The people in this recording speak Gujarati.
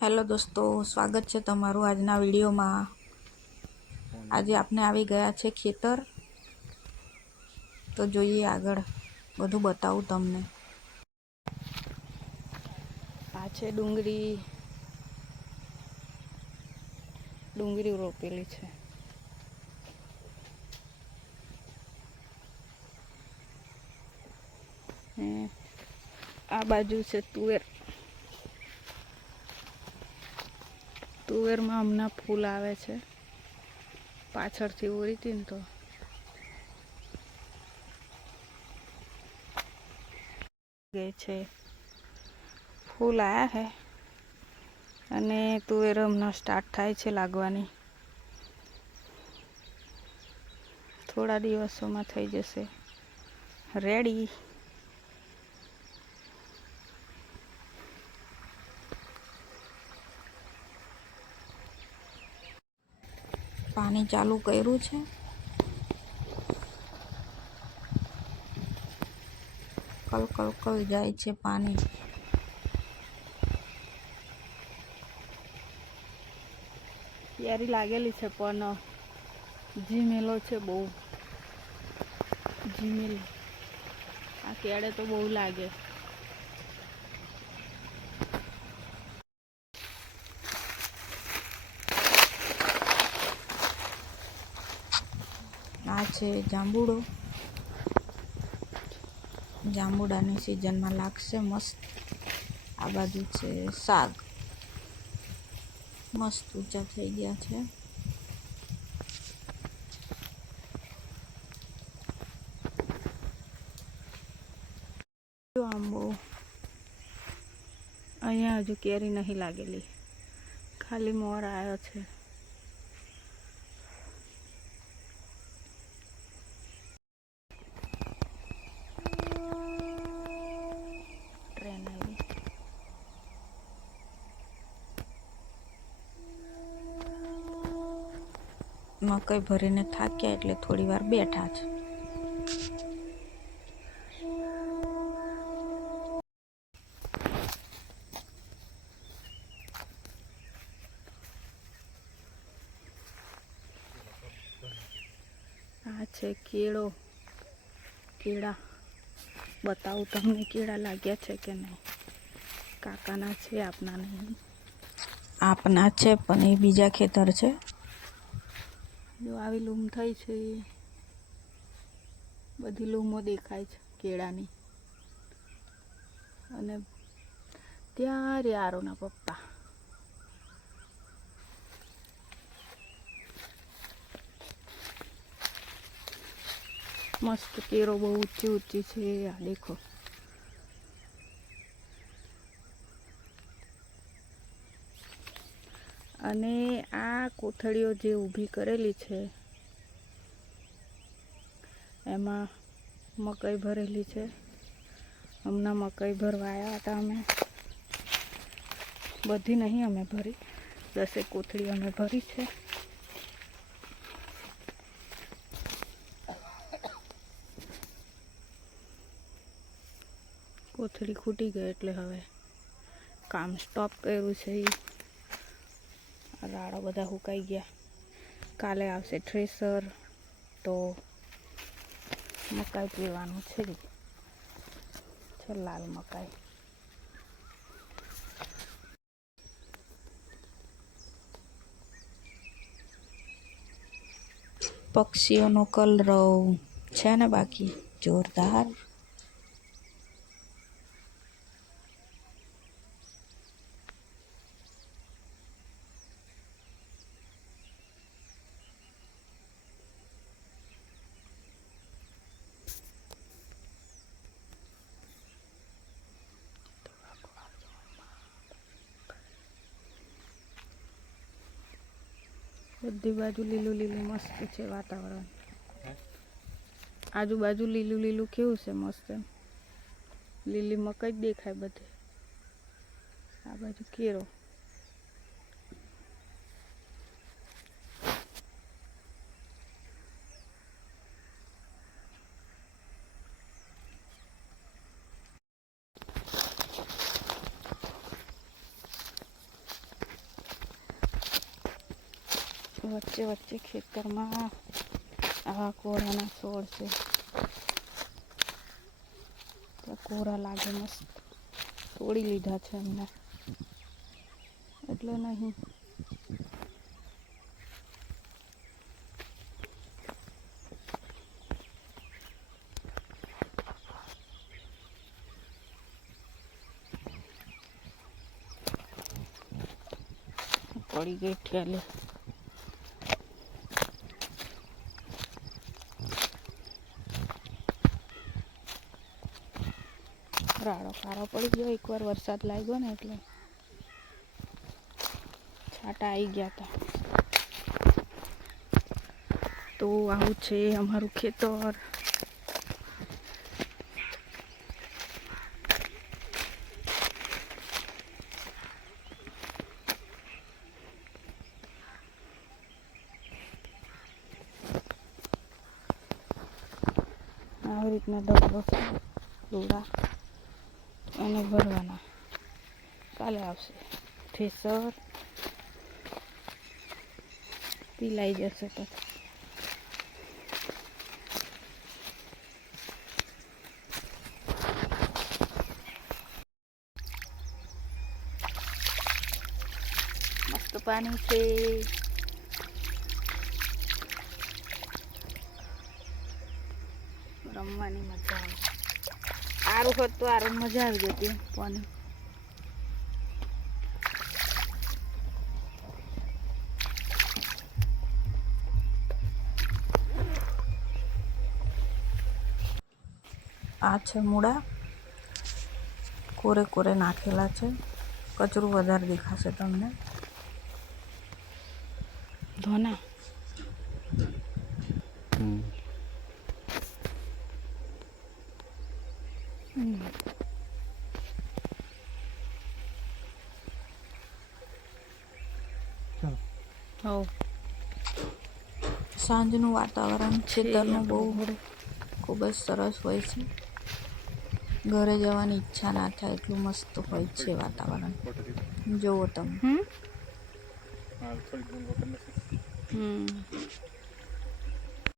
હેલો દોસ્તો, સ્વાગત છે તમારું આજના વિડીયોમાં। આજે આપણે આવી ગયા છે ખેતર, તો જોઈએ આગળ બધું બતાવું તમને। આ છે ડુંગળી રોપેલી છે। આ બાજુ છે તુવેરમાં હમણાં ફૂલ આવે છે, પાછળથી ઉરી હતી ને તો ગઈ છે, ફૂલ આયા હે અને તુવેર હમણાં સ્ટાર્ટ થાય છે લાગવાની। થોડા દિવસોમાં થઈ જશે રેડી। પાણી ચાલુ કર્યું છે, કલ કલ કલ જાય છે પાણી। કેરી લાગેલી છે પણ ઝીમેલો છે, બહુ ઝીમેલી। આ કેળે તો બહુ લાગે। આ છે જાંબુડો, જાંબુડાની સિઝનમાં લાગશે મસ્ત। આ બાજુ છે શાક, મસ્ત ઊંચા થઈ ગયા છે। આંબો અહીંયા હજુ કેરી નહીં લાગેલી, ખાલી મોર આવ્યો છે। ટ્રેન આવી, મકઈ ભરીને થાક્યા એટલે થોડી વાર બેઠા છે। આ છે કેળા બતાવું તમને, કેળા લાગ્યા છે કે નહીં। કાકાના છે, આપના નહીં। આપના છે પણ એ બીજા ખેતર છે। જો આવી લૂમ થઈ છે, બધી લૂમો દેખાય છે કેળાની। અને ત્યાં યારોના પપ્પા મસ્ત કેરો, બહુ ઊંચી ઊંચી છે। આ દેખો, અને આ કોથળીઓ જે ઊભી કરેલી છે એમાં મકઈ ભરેલી છે। હમણાં મકઈ ભરવા આવ્યા હતા અમે, બધી નહીં અમે ભરી, 10 કોથળી અમે ભરી છે। કોથળી ખૂટી ગઈ એટલે હવે કામ સ્ટોપ કર્યું છે। રાડા બધા સુકાઈ ગયા, કાલે આવશે થ્રેસર તો મકાઈ પીવાનું છે લાલ મકાઈ। પક્ષીઓનો કલરવ છે ને બાકી જોરદાર। બધી બાજુ લીલું લીલું મસ્ત છે વાતાવરણ, આજુબાજુ લીલું લીલું કેવું છે મસ્ત, લીલી મકઈ જ દેખાય બધે। આ બાજુ કેરો, વચ્ચે વચ્ચે ખેતરમાં આવા કોરાના છોડ છે. ત્યાં કોરા લાગે મસ્ત, તોડી લીધા છે એમને એટલે નહીં. પડી ગઈ ઠેલે. રાડો કારો પડી ગયો, એકવાર વરસાદ લાગ્યો ને એટલે છાંટા આવી ગયા હતા. તો આવું છે અમારું ખેતર. આવી રીતના ડબરો છે, ડોડા અને ભરવાના. કાલે આવશે થેસર, પીલાઈ જશે પછી. મસ્ત પાણી છે. રમવાની મજા આવે. આરું હોત તો આરું મજા આવી જતી પાણી. આ છે મૂળા, કોરે કોરે નાખેલા છે. કચરું વધારે દેખાશે તમને. ધોના સાંજનું વાતાવરણ ખેતરનું બહુ ખૂબ જ સરસ હોય છે. ઘરે જવાની ઈચ્છા ના થાય એટલું મસ્ત હોય છે વાતાવરણ. જુઓ તમે.